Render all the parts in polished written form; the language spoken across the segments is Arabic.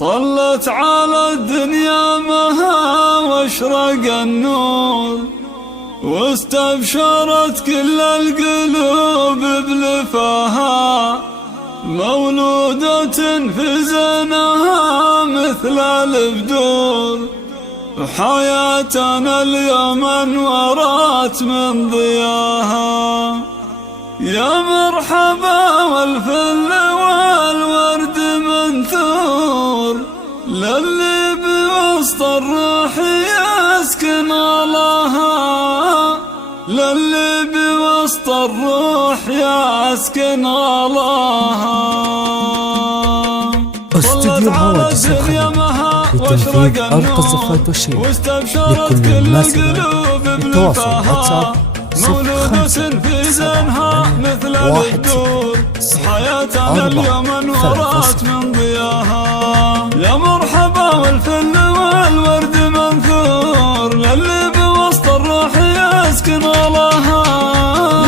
طلت على الدنيا مها واشرق النور، واستبشرت كل القلوب بلفاها، مولودة في زينها مثل البدور. حياتنا اليوم انورت من ضياها، يا مرحبا والفل والورد منثور، للي بوسط الروح يسكن غلاها، للي بوسط الروح يسكن غلاها. استوديو حوادث الخليج لتنفيذ أرقى الزفات والشيء لكل مناسبة. للتواصل واتساب في زينها مثل الدور، حياتنا اليوم انورت من ضياها، يا مرحبا والفل والورد منثور، للي بوسط الروح يسكن غلاها،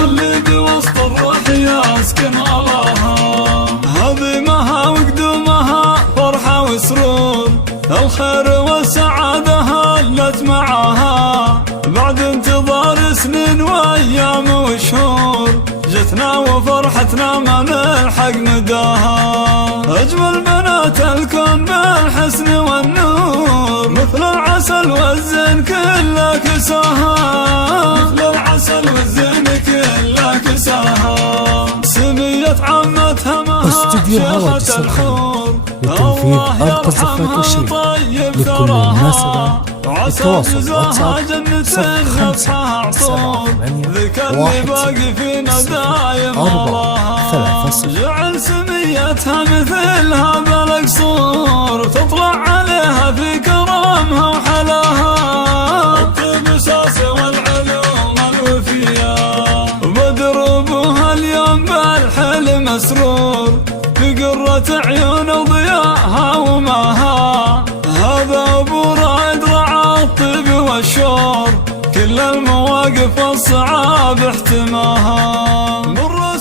للي بوسط الروح يسكن غلاها. هضيمها وقدومها فرحة وسرور، الخير والسعادة هلت معاها، بعد انتظار سنين وايام وشهور، جتنا وفرحتنا ما نلحق مداها. اجمل بنات الكون بالحسن والنور، مثل العسل والزين كله كساها، مثل العسل والزين كله كساها. سميت عمتها مها شيخة الحور، لتنفيذ أرقى الزفات والشيء لكل مناسبة. التواصل واتساب 0558 جعل سميتها مثلها بالقصور، تطلع عليها في كرمها وحلاها، الطب اساس والعلوم الوفيه، ومدربها اليوم بالحلم مسرور، بقرة عيون وضياها وماها. هذا ابو رائد رعى الطب والشور، كل المواقف الصعاب احتماها، مر